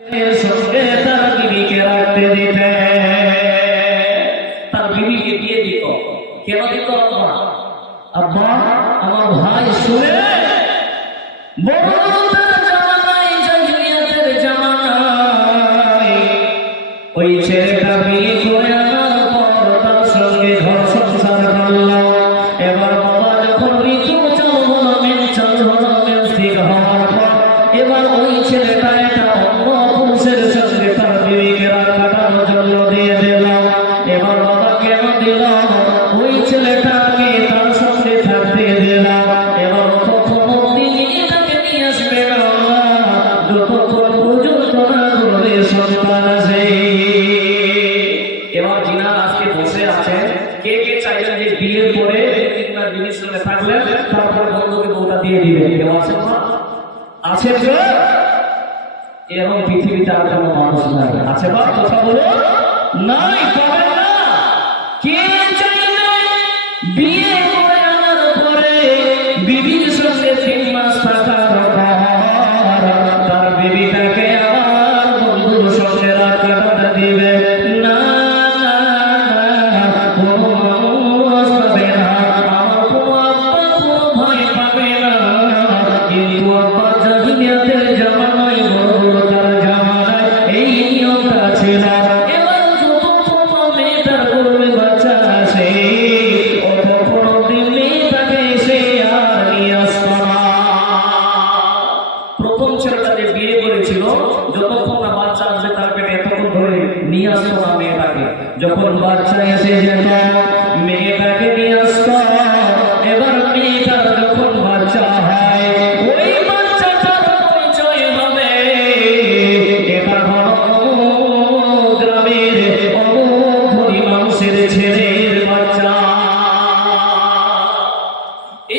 সঙ্গে তার বিবিকে রাখতে দিতে, তার বিবিকে দিয়ে দিত। কেন দিত? আব্বা আমার ভাই শুনে বড় জামানায়, জাহিলিয়াতের জামানায় ওই ছেলেটা বিয়ে করে আনার পর তার সঙ্গে ঘর সংসার করল। এবার বাবা যখন ঋতু চালু হলো, মেন চালু হলো, মেনস্ট্রিক হওয়ার পর এবার ওই ছেলেটা একটা অন্য পুরুষের সঙ্গে তার বিবিকে রাত কাটানোর জন্য দিয়ে দিল। এবার বাবা কেন দিল? ওই ছেলেটাকে তার সঙ্গে থাকতে দিল। এবার তখন দিন এটাকে নিয়ে আসবে না যতক্ষণ পর্যন্ত না করবে সন্তান আসে। এবার যিনা আজকে বসে আছে, কে কে চাইলেন যে বিয়ের পরে তিনটা জিনিস সঙ্গে থাকলে তারপর বন্ধুকে বউটা দিয়ে দিবে? কেউ আছে? আছে তো? এরকম পৃথিবীতে আর কোনো মানুষ নাই। আছে বা? কথা বলো। নাই, পাবেন না। কে চাইলে বিয়ে করে আনার পরে বিবির সঙ্গে 3 মাস থাকার পর তার বিবিটাকে আবার বন্ধুর সঙ্গে রাত কাটাতে দিবে? না, কোনো মানুষ পাবে না। আমার কোনো আব্বা কোনো ভাই পাবে না। কিন্তু আব্বা জাহিলিয়াতের জামানায়, বড়তার জামানায় এই নিয়মটা ছিল। এবার যতক্ষণ মেয়েটার গর্ভে বাচ্চা আসে ততক্ষণ অবধি মেয়েটাকে সে আর নিয়ে আসতো না। প্রথম ছেলেটা যে বিয়ে করেছিল, যতক্ষণ না বাচ্চা আসবে তার পেটে ততক্ষণ ধরে নিয়ে আসতো না মেয়েটাকে। যখন বাচ্চা এসে যেত মেয়েটাকে নিয়ে আসতো। এবার মেয়েটার যখন বাচ্চা হয় ওই বাচ্চাটার পরিচয় হবে এবার গ্রামের ধনী মানুষের ছেলের বাচ্চা।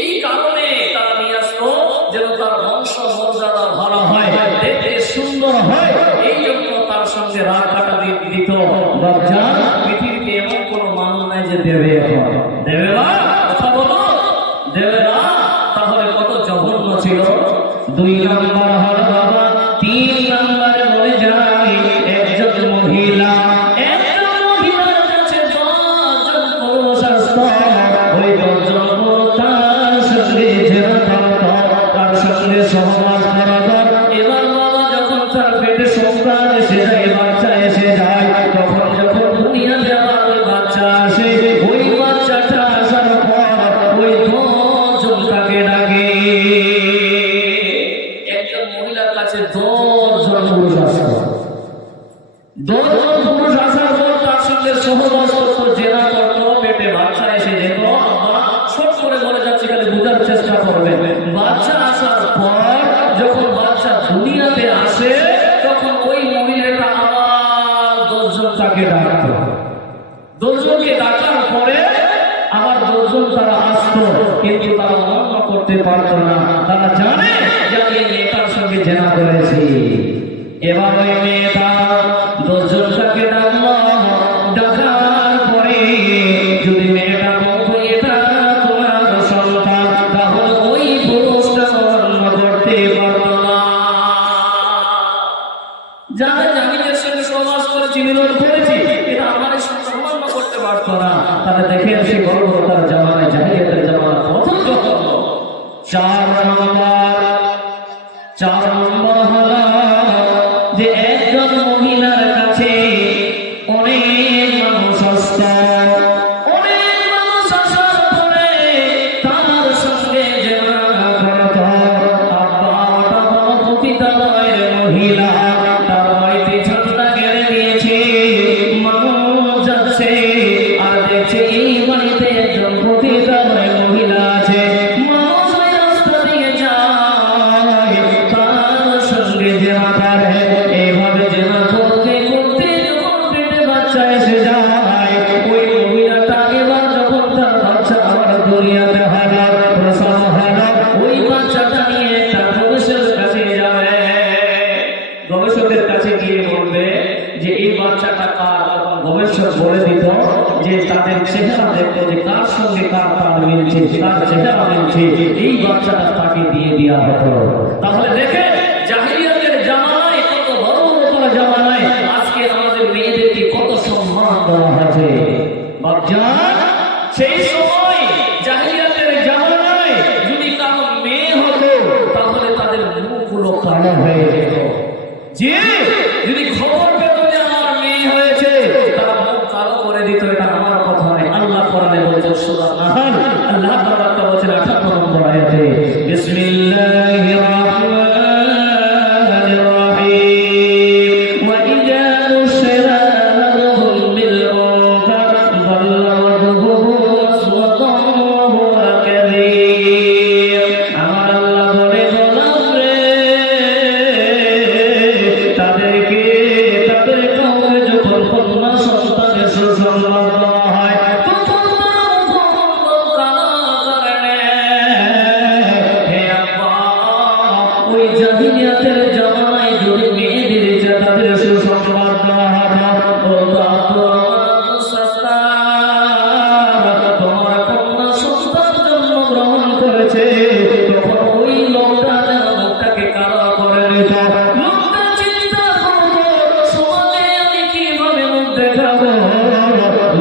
এই কারণে তারা নিয়ে আসতো যেন তার বংশ মর্যাদা ভালো হয়, দেখতে সুন্দর হয়। এই জন্য তার সঙ্গে রাত কাটা দিত। বাচ্চা পৃথিবীতে এমন কোনো মানুষ নাই যে দেবে। এখন দেবে না? কথা বলো। দেবে না? তাহলে কত জঘন্য ছিল। 2 নম্বর হল বাবা। 3 নম্বরে বলে যায় একজন মহিলা, একজন মহিলার কাছে 10 জন পুরুষ আসতো। ওই 10 জন পুরুষ তার সঙ্গে জেনা করত, তার সঙ্গে সহবাস করত। এবার বাবা যখন তার পেটে সন্তান এসে যায়, বাচ্চা এসে যায়, তখন যখন দুনিয়াতে আবার ওই বাচ্চা আসে, ওই বাচ্চাটা আসার পর ওই 10 জন তাকে ডাকে। একজন মহিলার কাছে 10 জন পুরুষ আসতো। 10 জন পুরুষ আসার পর তার সঙ্গে সহবাস করত, জেনা করত, পেটে বাচ্চা এসে যেত। আবার ছোট করে বলে যাচ্ছে, খালি বোঝার চেষ্টা করবেন। বাচ্চা আসার পর যখন বাচ্চা দুনিয়াতে আসে তখন ওই মহিলাটা আবার 10 জন তাকে ডাকত। 10 জনকে ডাকার পরে আবার 10 জন তারা আসতো, কিন্তু তারা অমান্য করতে পারতো না। তারা জানে যে আমি এই মেয়েটার সঙ্গে জেনা করেছি। এবার ওই মেয়েটা 10 জন তাকে ডাকলো। ডাকার পরে যদি মেয়েটা বলতো এটা তোমার সন্তান, তাহলে ওই পুরুষটা অমান্য করতে পারতো না। যারা জামিনের সঙ্গে সমাজ করেছি, মিলন করেছি, এটা আমার সঙ্গে অমান্য করতে পারতো না। তারা দেখে আসে গর্ভতার জামানায়, জাহিলিয়াতের জামানা প্রথম যখন। 4 নম্বর হল যে একজন মহিলার কাছে অনেক মানুষ আসত। অনেক মানুষ আসার পরে তার সঙ্গে জেনা করত। আব্বা ওটা বড় পতিতালয়ের মহিলা, তার বাড়িতে ঝাঁটা গেড়ে দিয়েছে। মানুষ যাচ্ছে আর দেখছে এই বাড়িতে একজন পতিতালয়ের মহিলা আছে। মানুষ ওই রাস্তা দিয়ে যায়, তার সঙ্গে জেনা করে। এইভাবে জেনা করতে করতে যখন পেটে বাচ্চা এসে যায়, ওই মহিলাটা এবার যখন তার বাচ্চা আবার দুনিয়াতে হয়, প্রসব হয়, ওই বাচ্চাটা নিয়ে তার গবেষকের কাছে যাবে। গবেষকের কাছে গিয়ে বলবে যে এই বাচ্চাটা কার। তখন গবেষক বলে দিত যে তাদের চেহারা দেখতো যে কার সঙ্গে কার তাল মিলছে, কার চেহারা মিলছে, এই বাচ্চাটা তাকে দিয়ে দেওয়া হতো। তাহলে দেখে জাহিলিয়াতের জামানায় কত বড় আমাদের মেয়েদেরকে কত সম্মান দেওয়া হয়েছে বাপজান। সেই সময় জাহিলিয়াতের জামানায় যদি কারো মেয়ে হতো তাহলে তাদের মুখগুলো কালো হয়ে যেত। যে যদি খবর পেত যে আমার মেয়ে হয়েছে তারা মুখ কালো করে দিত। এটা আমার কথা নয়, আল্লাহ কোরআনে বলেছেন সূরা নাহল আল্লাহ তাআলা বলেছেন 58 নম্বর আয়াতে, বিসমিল্লাহির রাহমানির রহিম, ওয়া ইযা বুশিরা আহাদুহুম বিল উনসা যাল্লা ওয়াজহুহু মুসওয়াদান ওয়া হুয়া কাযীব। আমার আল্লাহ বলে বললাম রে, তাদেরকে তাদের কাউকে যখন কন্যা সন্তানের সুসংবাদ দেওয়া হয় তখন তারা মুখ কালো করে নেয়। হে আব্বা, ওই জাহিলিয়াতের জামানায় যদি মেয়েদের যে তাদের সুসংবাদ দেওয়া হতো, তোমার কন্যা সন্তান জন্মগ্রহণ করেছে, তখন ওই লোকটা যেন মুখটাকে কালো করে নিত। লোকটা চিন্তা করতো সমাজে আমি কিভাবে মুখ দেখাবো।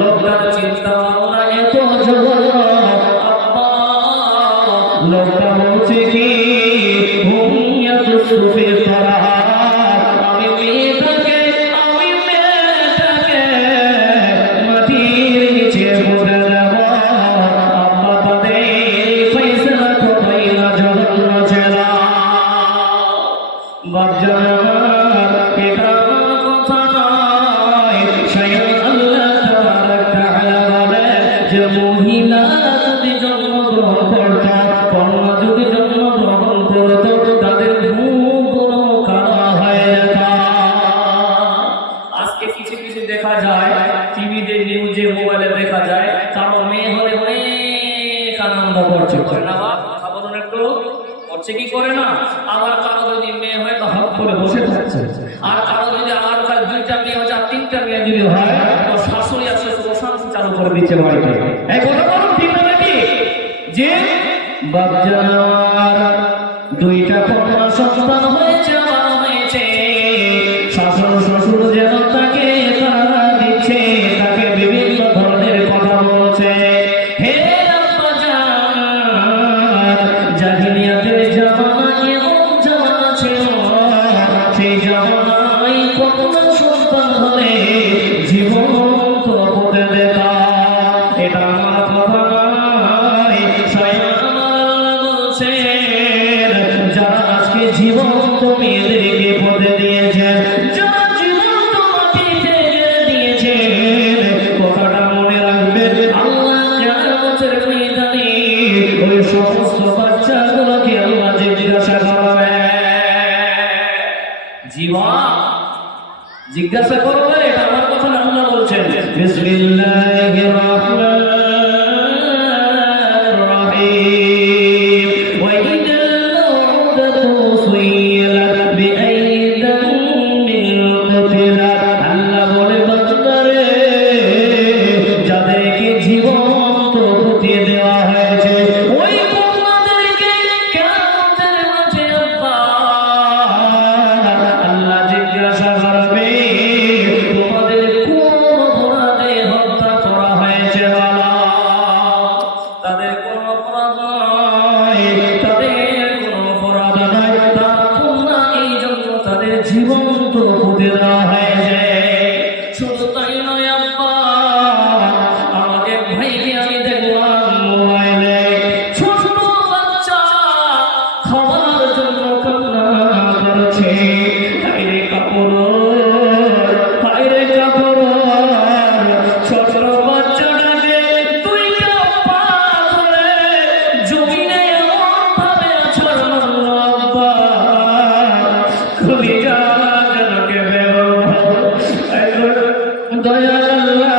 লোকটার চিন্তা ভাবনা এত জঘন্য। আব্বা, লোকটা বলছে কি, হুম ইয়াতুসুফি তারা, আমি মেয়েটাকে মাটির নিচে পুঁতে দেব। আব্বা, তাদের ফয়সালা কতই না জঘন্য ছিল। বাপজান আমার, এটা আমার কথা নয়, স্বয়ং আল্লাহ তাবারাক তাআলা বলে যে মহিলা যদি জন্মগ্রহণ করত, কন্যা যদি জন্মগ্রহণ করত, তাদের মুখগুলো কালো হয়ে যেত। আজকে কিছু কিছু দেখা যায়, টিভিতে নিউজে মোবাইলে দেখা যায়, কারো মেয়ে হলে অনেক আনন্দ করছে, করে না বাপ? কথা বলুন একটু, করছে কি করে না? আবার কারো যদি মেয়ে হয় তো হক করে বসে থাকছে, আর কারো যদি আমার কাছে 2টা মেয়ে হচ্ছে আর 3টা মেয়ে যদি হয় তো শাশুড়ি আর শ্বশুর অশান্তি চালু করে দিচ্ছে বাড়িতে। এই কথা বলুন ঠিক না নাকি? যে বাপজান আমার, 2টা কন্যা সন্তান হয়েছে, আমার হয়েছে, শাশুড় শ্বশুর যেন তাকে তাড়া দিচ্ছে, তাকে বিভিন্ন ধরনের কথা বলছে। হে আব্বাজান, জাহিলিয়াতের জামানা এমন জামানা ছিল, সেই জামানায় কন্যা সন্তান হলে জীবন্ত পুঁতে দিতাম। এটা আমার কথা নয়, স্বয়ং আমার আল্লাহ বলছেন, যারা আজকে জীবন্ত মেয়েদেরকে পুঁতে দিয়েছেন, যারা জীবন্ত মাটিতে গেড়ে দিয়েছেন, কথাটা মনে রাখবেন, আল্লাহ কিয়ামতের ময়দানে ওই সমস্ত বাচ্চাগুলোকে আল্লাহ জিজ্ঞাসা করবে। জীবন জিজ্ঞাসা করবে, এটা আমার কথা না, আল্লাহ বলছেন বিসমিল্লাহির রাহমানির রহিম, ওয়া ইদাল মাউদাতু সুইলাত বিআইদাম মিন কুতিলাত। আল্লাহ বলে বান্দারে, যাদেরকে জীবন্ত পুঁতে দেওয়া হয়েছে ওই কন্যাদেরকে কিয়ামতের মাঠে আব্বা আল্লাহ জিজ্ঞাসা করবে, তোমাদের কোন অপরাধে হত্যা করা হয়েছে বলো? তাদের কোন অপরাধ নয়, তাদের কোন অপরাধ নয়, তার কন্যা এই জন্য তাদের জীবন্ত পুঁতে দেওয়া হয়েছে। শুধু তাই নয় আব্বা, আমাকে ভাইকে আমি দেখলাম মোবাইলে ছোট বাচ্চা খাওয়ার জন্য কান্না করছে। হায়রে কাপড়, হায়রে কাপড়, ছোট বাচ্চাটাকে 2টা পা ধরে জমিনে এমন ভাবে আছড় মারলো আব্বা, কলিজা যেন কেঁপে উঠল। দয়াল আল্লাহ,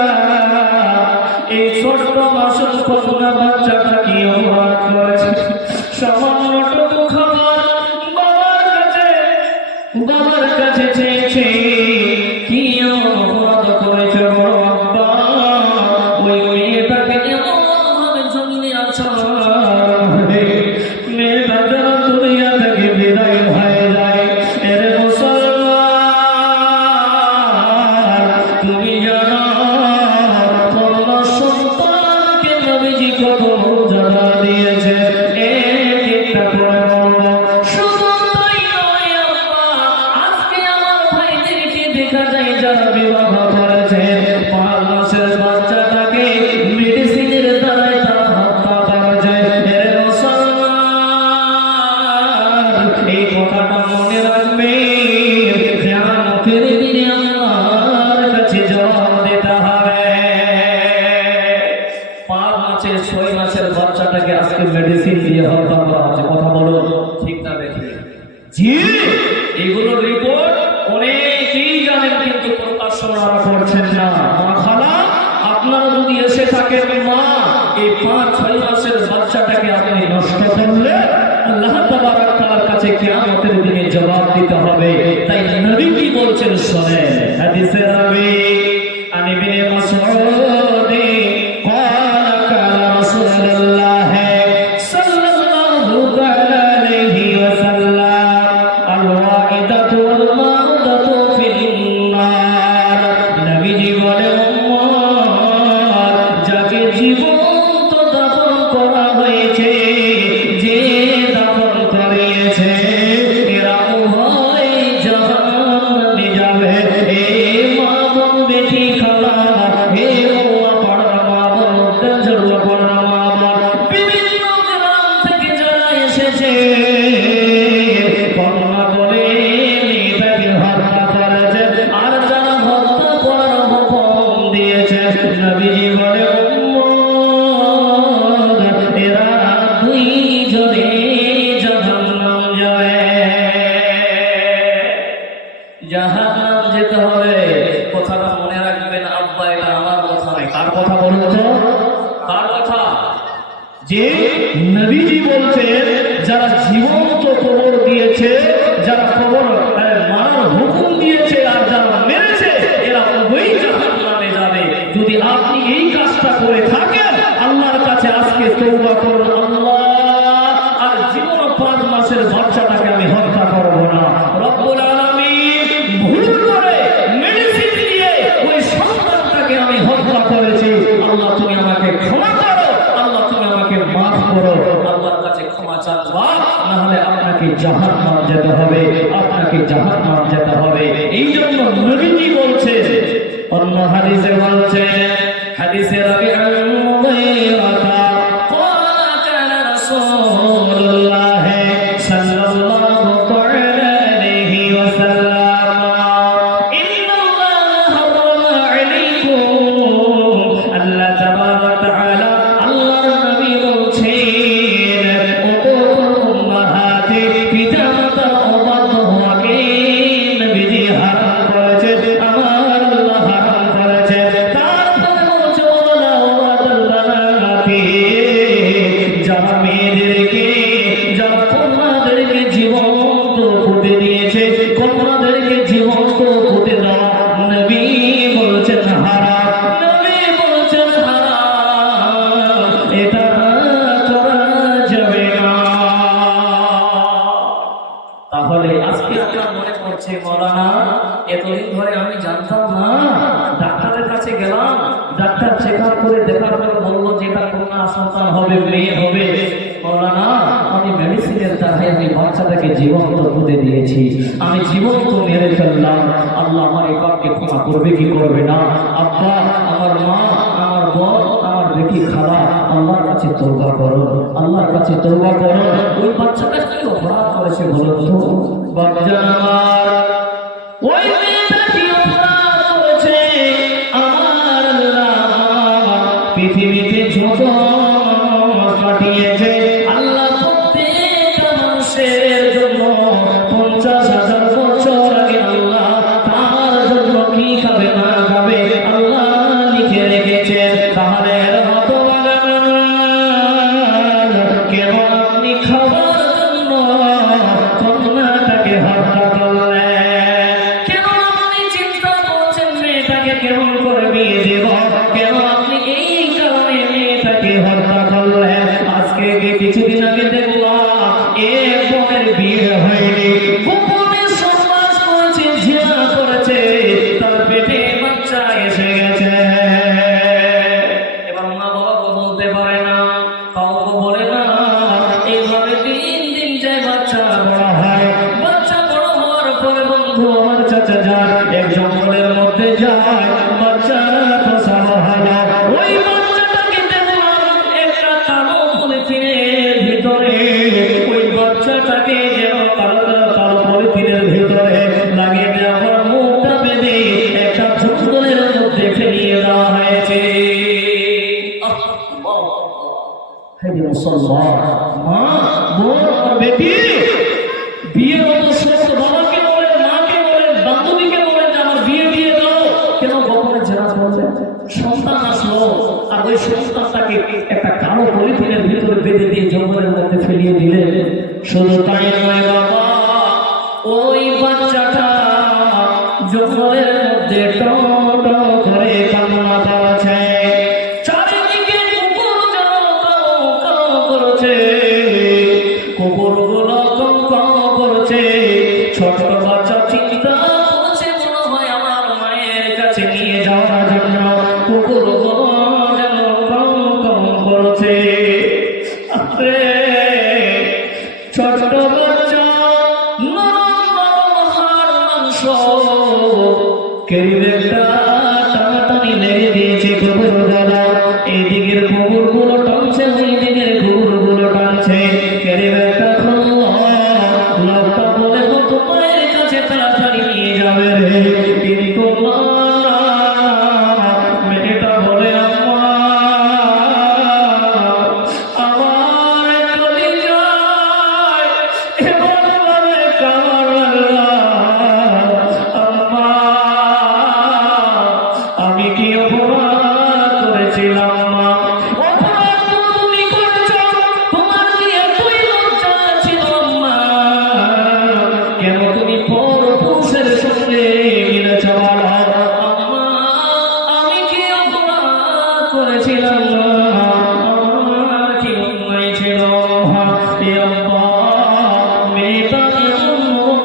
এই ছোট্ট মাসুম কন্যা বাচ্চাটা কি অপরাধ করেছে? সামান্যটুকু খাবার বাবার কাছে চেয়েছে, কি অপরাধ করেছে বড় আব্বা? ওই মেয়েটাকে এমন ভাবে জমিনে আছড় মারে, মেয়েটা যেন দুনিয়া থেকে বিদায় হয়ে যায়। এর মুসলমান, দেখা যায় যারা বিবাহ করেছে 5 মাসের বাচ্চাটাকে মেডিসিনের দ্বারাই তারা হত্যা করেছে। এ মুসলমান, এই কথাটা মনে রাখবে, কিয়ামতের দিনে আল্লাহর কাছে জবাব দিতে হবে। 5 মাসের 6 মাসের বাচ্চাটাকে আজকে মেডিসিন দিয়ে হত্যা করা হচ্ছে। কথা বলো ঠিক না বেঠিক? জি, এগুলোর রিপোর্ট অনেকেই জানেন কিন্তু প্রকাশ ওনারা করছেন না। মা খালা, আপনারা যদি এসে থাকেন, মা এই 5-6 মাসের বাচ্চাটাকে আপনি নষ্ট করলে আল্লাহ তাবারক তাআলার কাছে কিয়ামতের দিনে জবাব দিতে হবে। তাই নবী কি বলছেন শুনেন, হাদিসে নবী আন ইবনে মাসউদ قال قال رسول الله صلى الله عليه وسلم الواحدة والموءودة في النار। নবীজি বলেন, যাকে জীবন্ত দাফন করা হয়েছে, যে দাফন করিয়েছে, এরা উভয় জাহান্নামে যাবে। এ মা বোন বেটি খালা, হে আল্লাহ পাড়ার মা বোন, জড়ো পাড়ার মা বোন, বিভিন্ন গ্রাম থেকে যারা এসেছে, কন্যা বলে মেয়েটাকে হত্যা করেছে, আর যারা হত্যা করার হুকুম দিয়েছে, নবীজি বলে এরা দুইজনে জাহান্নাম যাবে। জাহান্নাম যেতে হবে, কথাটা মনে রাখবেন আব্বা, এটা আমার কথা নয়। কার কথা বলুন তো? কার কথা? যে নবীজি বলছেন, যারা জীবন্ত কবর দিয়েছে, যারা কবর মারার হুকুম দিয়েছে, আর যারা মেরেছে, এরা উভয়ই জাহান্নামে যাবে। যদি আপনি এই কাজটা করে থাকেন, আল্লাহর কাছে আজকে তওবা করুন, আল্লাহ আর জীবন 5 মাসের বাচ্চাটাকে আমি হত্যা করব না। রব্বুল আলামিন, ভুল করে মেডিসিন দিয়ে ওই সন্তানটাকে আমি হত্যা করেছি, আল্লাহ তুমি আমাকে ক্ষমা করো, আল্লাহ তুমি আমাকে মাফ করো। আল্লাহর কাছে ক্ষমা চাওয়া, না হলে আপনাকে জাহান্নাম যেতে হবে, আপনাকে জাহান্নাম যেতে হবে। এই জন্য নবীজি বলছে, অন্য হাদিসে বলছে, হাদিসে রাবিআ মুগীরাতা قال كان رسول الله صلى الله عليه وسلم إن الله حرم عليكم الله تبارك وتعالى الله নবী বলছেন, উম্মাহাতি পিতামাতা অবাধ্য হওয়াকে নবীজি হারাম করেছেন, আমার আল্লাহ হারাম করেছেন। তারপরে বলছে ওয়ালা ওয়াদাল বানাতি, যারা মেয়েদেরকে, যারা কন্যাদেরকে জীবন্ত পুঁতে দিয়েছে, কন্যাদেরকে জীবন্ত পুঁতে দেওয়া নবী বলছেন হারাম, নবী বলছেন হারাম, এটা করা যাবে না। তাহলে আজকে আপনার মনে পড়ছে, মৌলানা এতদিন ধরে আমি জানতাম না, ডাক্তারের কাছে গেলাম, ডাক্তার চেক আপ করে দেখার পর বললো যে এটা কন্যা সন্তান হবে, মেয়ে হবে। মৌলানা, আমি মেডিসিনের দ্বারাই আমি বাচ্চাটাকে জীবন্ত পুঁতে দিয়েছি, আমি জীবন্ত মেরে ফেললাম, আল্লাহ আমার এই পাপকে ক্ষমা করবে কি করবে না? আব্বা, আমার মা, আমার বোন, আমার বেটি খালা, আল্লাহর কাছে তওবা করো, আল্লাহর কাছে তওবা করো। ওই বাচ্চাটা কি অপরাধ করেছে বলো তো? বাপজান আমার, ওই মেয়েটা কি অপরাধ করেছে? আমার আল্লাহ পৃথিবীতে যত কাটিয়েছে, আল্লাহ প্রত্যেকটা মানুষের জন্য 50,000 বছর আগে আল্লাহ তার জন্য কি খাবে না খাবে আল্লাহ লিখে রেখেছেন। তাহলে কেন আপনি খাবার জন্য কন্যাটাকে হত্যা করলেন? কেন মুসলমান মা বোন আর বেটি বিয়ের মতো শ্রেষ্ঠ বাবাকে বলেন, মাকে বলেন, বান্ধবীকে বলেন যে আমার বিয়ে দিয়ে দাও, কেন গোপনে জেরা করছে? সন্তান আসলো আর ওই সন্তানটাকে একটা কালো পলিথিনের ভিতরে বেঁধে দিয়ে জঙ্গলের মধ্যে ফেলিয়ে দিলে। শুধু তাই নয় বাবা, ওই বাচ্চাটা জঙ্গলের মধ্যে টো টো করে কান্না করছে, চারিদিকে কুকুর যেন কাউ কাউ করছে, কুকুরগুলো কাউ কাউ করছে। ছোট বাচ্চা চিন্তা করছে মনে হয় আমার মায়ের কাছে নিয়ে যাওয়ার জন্য, কুকুরগুলো যেন কাউ কাউ করছে। ছোট বাচ্চা কেরিবেটা টানাটানি লেগে দিয়েছে কুকুর দাদা, এই দিকের কুকুর গুলো টানছে, ওই দিকের কুকুর গুলো টানছে। কেরিবেটা লোকটা বলে তোমার কাছে তাড়াতাড়ি নিয়ে যাবে রে, কিন্তু মেয়েটা বলে আম্মা আমার চলে যায়, এবার বলে কামার আমি কি অপরাধ করেছিলাম মা? অপরাধ তো তুমি করেছ, তোমার কি এতই লজ্জা ছিল মা? কেন তুমি পরপুরুষের সঙ্গে মিলেছ বলো? আম্মা আমি কি অপরাধ করেছিলাম মা? আমার কি অন্যায় ছিল মা? এ আম্মা মেয়েটা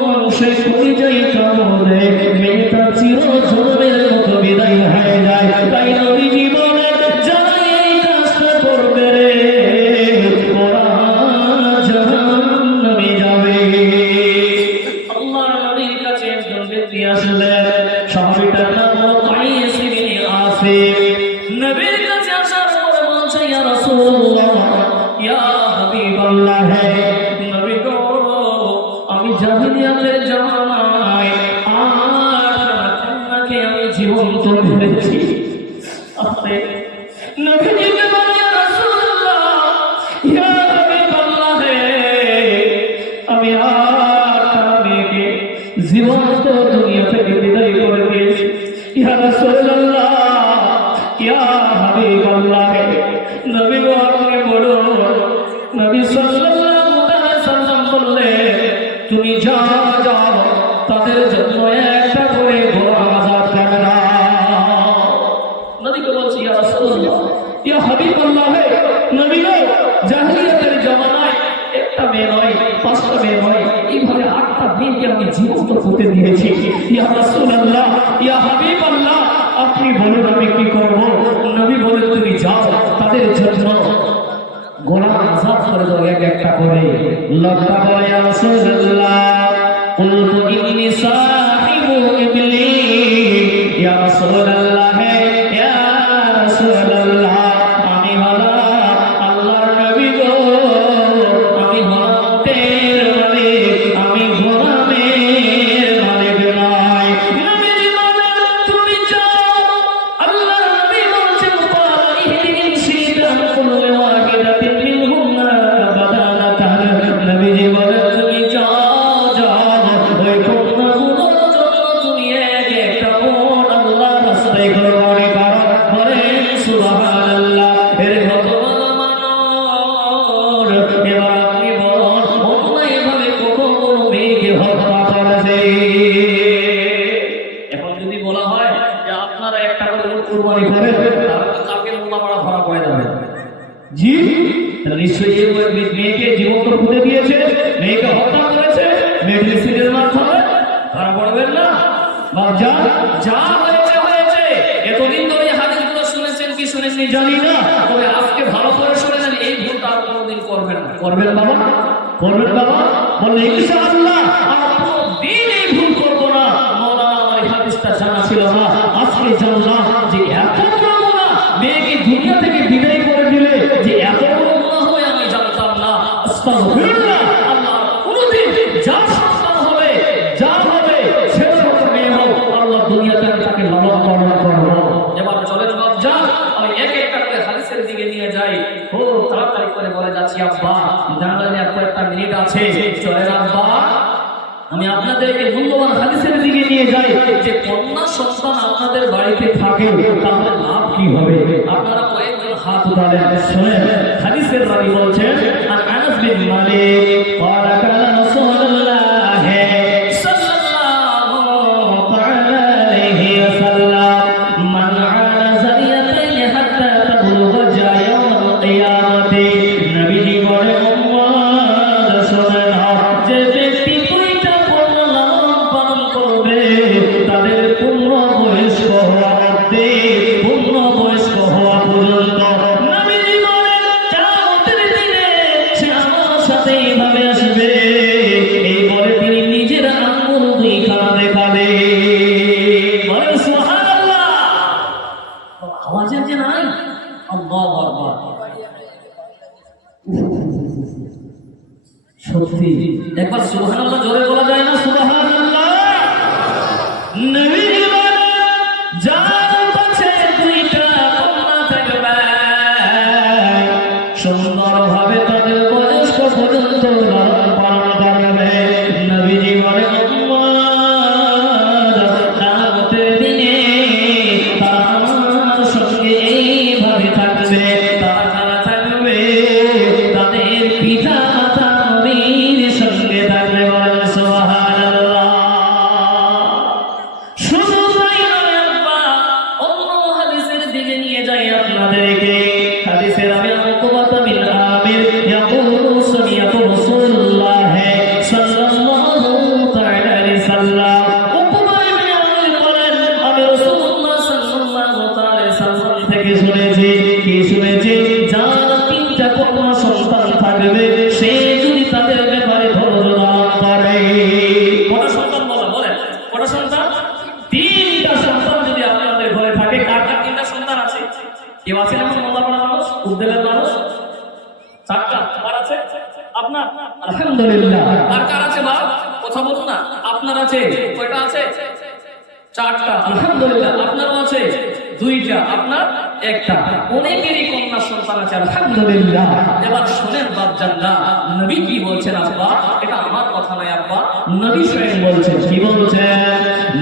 মানুষের পরিচয় কামড়ে, মেয়েটা চির জন্মের মতো বিদায় হয়ে যায়। তাই নবীজি বলেন যারা এই কাজটা করবে রে ওরা জাহান্নামে যাবে। আল্লাহর নবীর কাছে একজন ব্যক্তি আসলেন, সাহাবীটার নাম হলো কাইস ইবনে আসিম। নবীর কাছে আসার পরে বলছে ইয়া রাসূলুল্লাহ, ইয়া হাবিবাল্লাহ, নবী গো আমি জাহিলিয়াতের জামানায় আপনাকে আমি জীবন্ত ধরেছি। আপনি নবীজিকে বলে ইয়া রাসূলুল্লাহ, ইয়া হাবিবাল্লাহ, আমি আপনাকে জীবন্ত দুনিয়া থেকে বিদায় করে দিয়েছি। ইয়া রাসূলুল্লাহ, ইয়া হাবিবাল্লাহ, নবী গো আপনি বলুন। নবী সাল্লাল্লাহু আলাইহি সাল্লাম বললেন তুমি যাও যাও, তাদের জন্য একটা করে ঘোড়া আজাদ করে দাও। নবীকে বলছি ইয়া রাসূলুল্লাহ, ইয়া হাবিবাল্লাহ, নবী গো জাহিলিয়াতের জামানায় একটা মেয়ে নয়, পাঁচটা মেয়ে নয়, এইভাবে 8টা মেয়েকে আমি জীবন্ত করতে দিয়েছি। ইয়া রাসূলুল্লাহ, ইয়া হাবিবাল্লাহ, আপনি বলুন আমি কি করব? নবী বলে তুমি যাও, তাদের জন্য গোলাম আজাদ করে দাও এক একটা করে। লোকটা বলে ইয়া রাসূলুল্লাহ, কুলতু ইন্নী সাহিবু ইবলিস, ইয়া রাসূলুল্লাহ, ইয়া রাসূলুল্লাহ, আমি হলাম আল্লাহর নবী গো, আমি হলাম উটের মালিক, আমি গোলামের মালিক নয়। নবীজি বলেন তুমি যাও। আল্লাহর নবী বলছেন ইহদিন শিদান কুল্লু ওয়াহিদাতিন মিনহুন্না বাদানাতান। নবীজি বলেন তুমি যাও যাও, ওই কন্যাগুলোর জন্য তুমি এক একটা মন আল্লাহর রাস্তায় কোরবানি করো। বলেন সুবহানাল্লাহ। এর কত বড় মানুষ। এবার আপনি বলুন অন্য এভাবে কত বড় মেয়েকে হত্যা করেছে। এখন যদি বলা হয় যে আপনারা একটা করে কুরবানি করেন, তাহলে তো কালকে মোল্লা মারা ধরা পড়ে যাবে। জি নিশ্চয়ই মেয়েকে জীবন্ত পুঁতে দিয়েছে, মেয়েকে হত্যা করেছে, মেডিসিনের মাধ্যমে ধরা পড়বেন না। যা যা হয়েছে হয়েছে। এতদিন ধরে হাদিসগুলো শুনেছেন কি শুনেননি জানি না, তবে আজকে ভালো করে শুনে নেন, এই ভুলটা আর কোনোদিন করবেন না। করবেন বাবা, করবেন বাবা, বললে ইনশাআল্লাহ আর কোনোদিন এই ভুল করবো না। মাওলানা আমার এই হাদিসটা জানা ছিল না, আজকে জানলাম যে এত বড় গুনাহ, মেয়েকে দুনিয়া থেকে বিদায় করে দিলে যে এত বড় গুনাহ হয় আমি জানতাম না। আস্তাগফিরুল্লাহ। আল্লাহ কোনোদিন যা সন্তান হবে, যা হবে, ছেলে হোক মেয়ে হোক, আল্লাহ দুনিয়াতে আমি তাকে লালন পালন করবো। এবার চলেন বাপ যান, আমি এক একটা করে হাদিসের দিকে নিয়ে যাই। খুব তাড়াতাড়ি করে বলে যাচ্ছি। মিনিট আছে, চলেন আব্বা আমি আপনাদেরকে মূল্যবান হাদিসের দিকে নিয়ে যাই যে কন্যা সন্তান আপনাদের বাড়িতে থাকে তাহলে লাভ কি হবে। আপনারা কয়েকজন হাত উঠালেন, শুনেন হাদিসের রাবী বলছেন আর আনাস বিন মালিক ক্বালা কানা রাসূলুল্লাহ সাল্লাল্লাহু আলাইহি ওয়াসাল্লাম মান আলা যারিয়াতাইন হাত্তা তাবলুগা ইয়াউমাল কিয়ামাতি। নবীজি বলেন উম্মত শুনেন যে ব্যক্তি দুইটা কন্যা লালন পালন করবে তাদের পূর্ণ বয়স্ক হওয়া অবধি, পূর্ণ বয়স্ক হওয়া পর্যন্ত নবীজি বলেন কিয়ামতের দিনে সে আমার সাথে এইভাবে আসবে। এই বলে তিনি নিজের আঙ্গুল দুইখানা দেখাবে। বলেন সুবহানাল্লাহ। আওয়াজের যে নাই আল্লাহু আকবার। সত্যি একবার সুবহানাল্লাহ জোরে বলা যায় না? সুবহানাল্লাহ। নবীজি বলেন যার কাছে দুইটা কন্যা থাকবে সুন্দরভাবে তাদের বয়স্ক পর্যন্ত লালন পালন করবে। নবীজি বলেন উম্মত কিয়ামতের দিনে তারা আমার সঙ্গে এইভাবে থাকবে। তারা কারা থাকবে? তাদের পিতা মাতা নবীর সঙ্গে থাকবে। বলেন সুবহানাল্লাহ। শুধু তাই নয় আব্বা, অন্য হাদিসের দিকে নিয়ে যাই আপনাদেরকে। হাদিসের আমি উকবাতা বিন আমির ইয়াকুলু সামিআতু রাসূলুল্লাহ সাল্লাল্লাহু তাআলা আলাইহি সাল্লাম। উকবা ইবনে আমির বলেন আমি রাসূলুল্লাহ সাল্লাল্লাহু তাআলা আলাইহি সাল্লাম থেকে শুনেছি। কি শুনেছি? যার তিনটা কন্যা সন্তান থাকবে সে যদি তাদের ব্যাপারে ধৈর্য ধারণ করে। কটা সন্তান বলেন? কটা সন্তান? তিনটা সন্তান যদি আপনাদের ঘরে থাকে। কার কার তিনটা সন্তান আছে? কেউ আছেন এমন মোল্লাপাড়া মানুষ, উদ্দেলের মানুষ? চারটা। কার আছে? আপনার? আলহামদুলিল্লাহ। কার কার আছে বাপ? কথা বলুন না। আপনার আছে কয়টা? আছে চারটা। আলহামদুলিল্লাহ। আপনারও আছে দুইটা, আপনার একটা। অনেকেরই কন্যা সন্তান আছে আলহামদুলিল্লাহ। এবার শুনেন বাপজানরা নবী কি বলছেন আব্বা, এটা আমার কথা নয় আব্বা, নবী স্বয়ং বলছেন। কি বলছেন?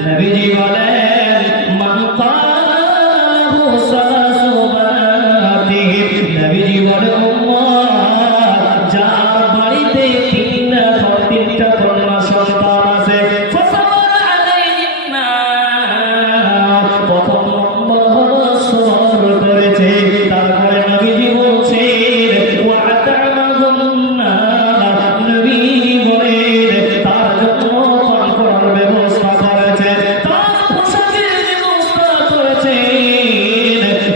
নবীজি বলেন মান কালাহু সালাসু বানাতিহি। নবীজি বলেন উম্মত যার বাড়িতে তিনটা কন্যা সন্তান আছে ফাসাবার আলাইহিন্না, প্রথম নম্বর হলো সবর করেছে। তারপরে নবীজি বলছেন ওয়া আতামাহুন্না, নবীজি বলেন তার জন্য পান করার ব্যবস্থা করেছে, তার পোশাকের ব্যবস্থা করেছে।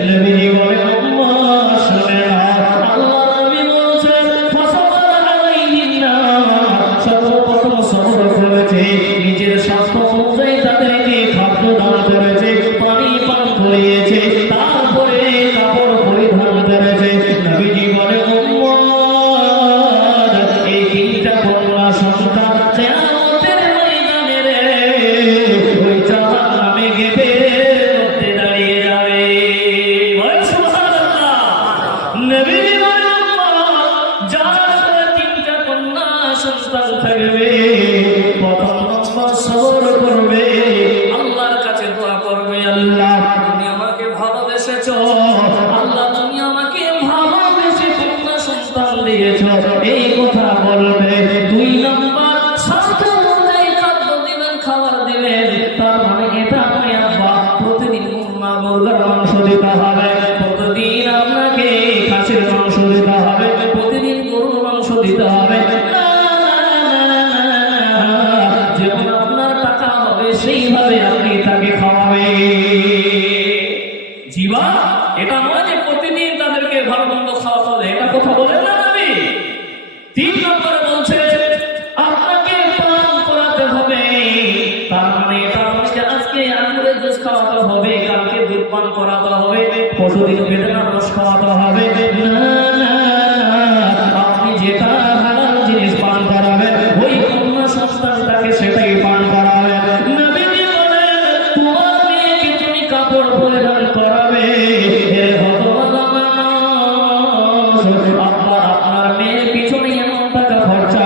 নবীজি বলেন উম্মত শুনে নাও, আল্লাহ নবী বলছেন ফাসাবার আলাইহিন্না, সর্বপ্রথম সবর করেছে, নিজের স্বাস্থ্য অনুযায়ী তাদেরকে খাদ্য দান করেছে, পানি পান করিয়েছে, তারপরে কাপড় পরিধান করেছে। নবীজি বলে উম্মত এই তিনটা কন্যা সন্তান কিয়ামতের ময়দানে রে ওই জাহান্নামে গেটের মধ্যে দাঁড়িয়ে যাবে। বলেন সুবহানাল্লাহ। নবীজি বলে উম্মত যার ঘরে তিনটা কন্যা সন্তান থাকবে প্রথম নম্বর সবর করবে, আল্লাহর কাছে দোয়া করবে আল্লাহ তুমি আমাকে ভালোবেসেছো, আল্লাহ তুমি আমাকে ভালোবেসে কন্যা সন্তান দিয়েছো, এই কথা বলবে। দুই নম্বর স্বাস্থ্য অনুযায়ী খাদ্য দিবেন, খাবার দিবেন। তার মানে এটা নয় আব্বা প্রতিদিন মুরগার মাংস দিতে হবে, প্রতিদিন আপনাকে খাসির মাংস দিতে হবে, প্রতিদিন গরুর মাংস দিতে হবে। যেমন আপনার টাকা হবে সেইভাবে আপনি তাকে খাওয়াবেন। জিবা এটা নয় যে প্রতিদিন তাদেরকে ভালো মন্দ খাওয়াতে হবে, এটা কথা বলেন না নবী। তিন নম্বরে বলছে আপনাকে পান করাতে হবে। তার মানে এটা নয় যে আজকে আঙুরের জুস খাওয়াতে হবে, কালকে দুধ পান করাতে হবে, পরশুদিন বেদানার রস খাওয়াতে হবে। না না, আপনি যেটা হালাল জিনিস পান করাবেন ওই কন্যা সন্তানটাকে সেটাই পান করাবেন। নবীজি বলেন তোমার মেয়েকে তুমি কাপড় পরিধান করাবে। হে ভগবান, আপনার মেয়ের পিছনে এমন টাকা খরচা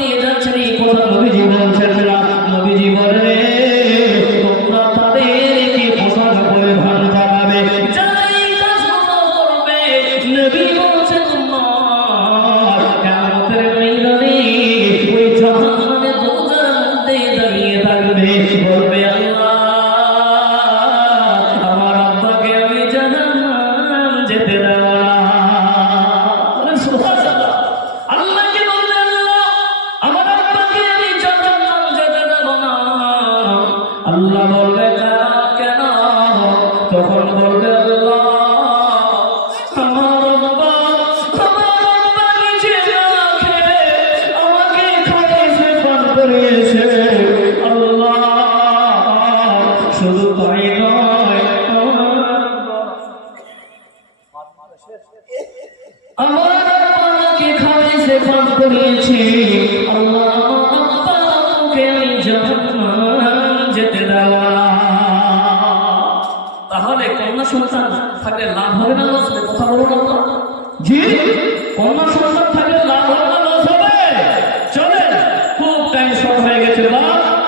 দিয়ে যাচ্ছেন এই কথা নবীজি বলছেন না। নবীজি বলে তোমরা তাদেরকে পোশাক পরিধান করাবে, যারা এই কাজগুলো করবে। নবী বলছেন কিয়ামতের ময়দানে ওই জাহান্নামের দরজার মধ্যে দাঁড়িয়ে থাকবে, বলবে আল্লাহ আমার আব্বাকে আমি জাহান্নাম যেতে দেব না। সুবহানাল্লাহ। আল্লাহ কি বলবে, আল্লাহ আমার আব্বাকে আমি জাহান্নাম যেতে দেব না। আল্লাহ বলবে কেন? তখন বলবে আল্লাহ আমার আব্বা নিজে না খেয়ে আমাকে খাইয়েছে, পান করিয়েছে। আল্লাহ শুধু তাই নয়, আমার আব্বা আমাকে খাইয়েছে, পান করিয়েছে। আল্লাহ আমার আব্বাকে আমি জাহান্নাম যেতে দেব না। তাহলে কন্যা সন্তান থাকলে লাভ হবে না লস হবে? কথা বলুন না। জি, কন্যা সন্তান থাকলে লাভ হবে না লস হবে? চলেন, খুব টাইম শর্ট হয়ে গেছে বা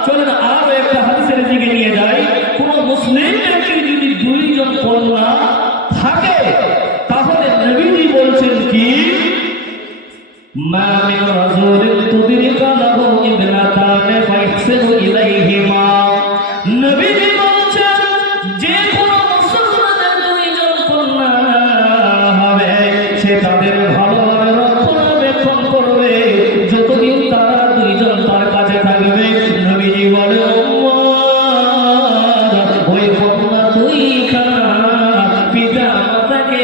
চলেন আরো একটা হাদিসের দিকে নিয়ে যাই। কোন মুসলিম ব্যক্তির যদি দুইজন কন্যা থাকে তাহলে নবীজি বলছেন কি মা মিন রাজুলিন তুদরিকা লাহু ইবনাতান ফায়হসিনু ইলাইহিমা। নবীজি বলছেন যে কোন মুসলমানের দুইজন কন্যা হবে সে তাদের ভালোভাবে রক্ষণাবেক্ষণ করবে যতদিন তারা দুইজন তার কাছে থাকবে। নবীজি বলেন ওই কন্যা দুইখানা পিতা মাতাকে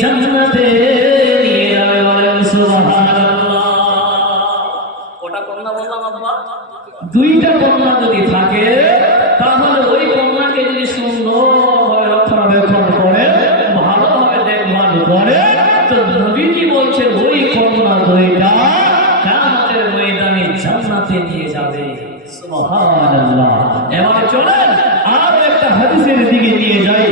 জান্নাতে নিয়ে যাবে। বলেন সুবহানাল্লাহ। ওটা কন্যা বললাম আব্বা। দুইটা কন্যা যদি থাকে তাহলে ওই কন্যাকে যদি সুন্দরভাবে রক্ষণাবেক্ষণ করে, ভালোভাবে দেখভাল করে, তো নবীজি বলছে ওই কন্যা দুইটা কিয়ামতের ময়দানে জান্নাতে নিয়ে যাবে। সুবহানাল্লাহ। এবার চলেন আর একটা হাদিসের দিকে নিয়ে যাই।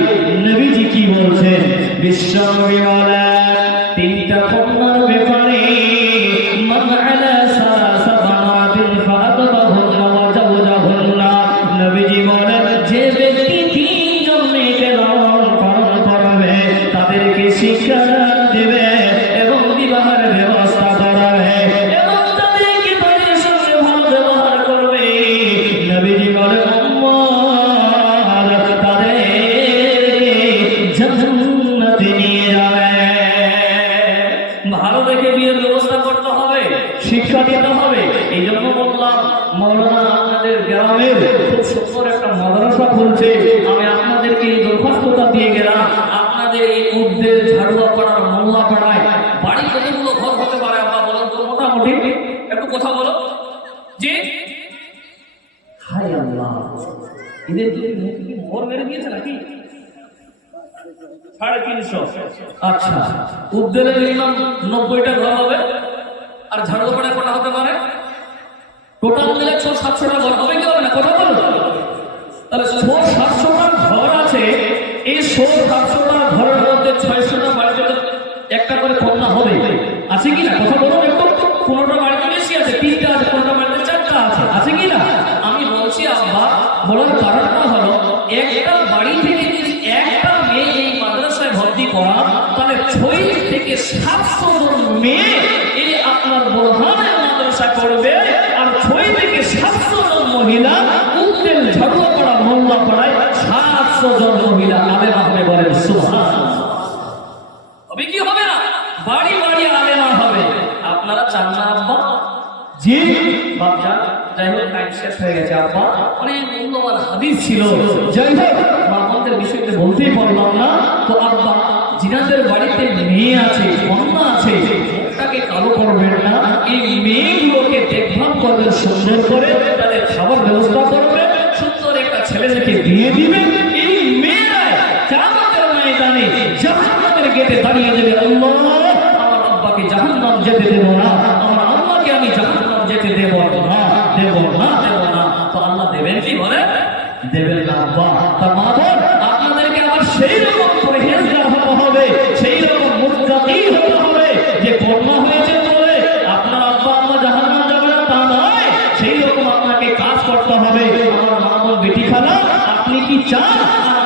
নবীজি কি বলছেন? বিশ্বনবী বলেন তিনটা কন্যার ব্যাপারে মান আলা সালাসা বানাতিন ফাআতবাহুন্না ওয়া জাওজাহুন্না। নবীজি বলেন যে ব্যক্তি তিনজন মেয়েকে লালন পালন করবে, তাদেরকে শিক্ষা দেবে এবং বিবাহের ব্যবস্থা করাবে এবং তাদেরকে তাদের সঙ্গে ভালো ব্যবহার করবে, নবীজি বলেন তাদেরকে জান্নাতে নিয়ে যাবে। ভালো দেখে বিয়ের ব্যবস্থা করতে হবে, শিক্ষা দিতে হবে। এই জন্য বললাম মৌলানা আপনাদের গ্রামের খুব সুন্দর একটা মাদ্রাসা খুলছে। আমি আপনাদেরকে এই দরখাস্তটা দিয়ে গেলাম, আপনাদের এই উদ্দের ঝাড়ুয়া পাড়ার মোল্লা পাড়ায় বাড়ি কতগুলো ঘর হতে পারে আব্বা বলেন তো? মোটামুটি একটু কথা বলো। জি হাই আল্লাহ, এদের কি মোর মেরে দিয়েছে নাকি? 350। আচ্ছা, উদ্দেলে মিনিমাম 90টা ঘর হবে। আর ঝাড়ুয়াপাড়ায় কটা হতে পারে? টোটাল মিলে 600-700টা ঘর হবে কি হবে না? কথা বলো। তাহলে 600-700টা ঘর আছে। এই 600-700টা ঘরের মধ্যে 600টা বাড়িতে একটা করে কন্যা হবে, আছে কি না? কথা বলো একটু। 15টা বাড়িতে বেশি আছে, 3টা আছে, 15টা বাড়িতে 4টা আছে, আছে কি না? আমি বলছি আব্বা, বলার কারণটা হলো একটা বাড়ি থেকে যদি একটা মেয়ে এই মাদ্রাসায় ভর্তি করা, তাহলে 6 থেকে 700 জন মেয়ে এই আপনার বোরহানের মাদ্রাসা করবে। আর 6 থেকে 700 জন মহিলা উত্তেল ঝাড়ুয়াপাড়া মোল্লা পাড়ায় 700 জন মহিলা আলেমা হবে। বলেন সুবহানাল্লাহ। হবে কি হবে না? বাড়ি বাড়ি আলেমা হবে। আপনারা চান না আব্বা? জি বাবা, যাই হোক টাইম শেষ হয়ে গেছে আব্বা। অনেক মূল্যবান হাদিস ছিল, যাই হোক আমাদের বিষয়টা বলতেই পারলাম না। তো আব্বা জিনাদের বাড়িতে মেয়ে আছে, কন্যা আছে, তাকে কালো করবেন না। এই মেয়েগুলোকে দেখভাল করবেন সুন্দর করে, তাদের খাবার ব্যবস্থা করবেন, সুন্দর একটা ছেলেদেরকে দিয়ে দিবেন। এই মেয়েরা কিয়ামতের ময়দানে জাহান্নামের গেটে দাঁড়িয়ে দেবে, আল্লাহ আমার আব্বাকে জাহান্নাম যেতে দেব না, আমার আম্মাকে আমি জাহান্নাম যেতে দেব না, দেব না, দেব না। তো আল্লাহ দেবেন কি? বলে দেবেন না আব্বা। তা মা বোন, আপনাদেরকে আবার সেই রকম পরহেজগার হতে হবে, সেই রকম মুত্তাকি হতে হবে যে কন্যা হয়েছে বলে আপনার আব্বা আম্মা জাহান্নাম যাবে না তা কি চান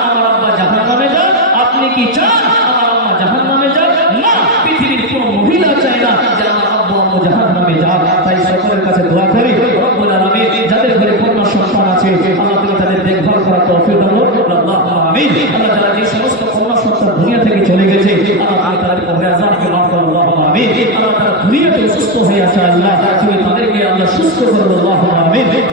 আমার আব্বা জাহান্নামে যাক? আপনি কি চান আমার আম্মা জাহান্নামে যাক? না, পৃথিবীর কোনো মহিলা চায় না যে আমার আব্বা আম্মা জাহান্নামে যাক। তাই সকলের কাছে দোয়া করি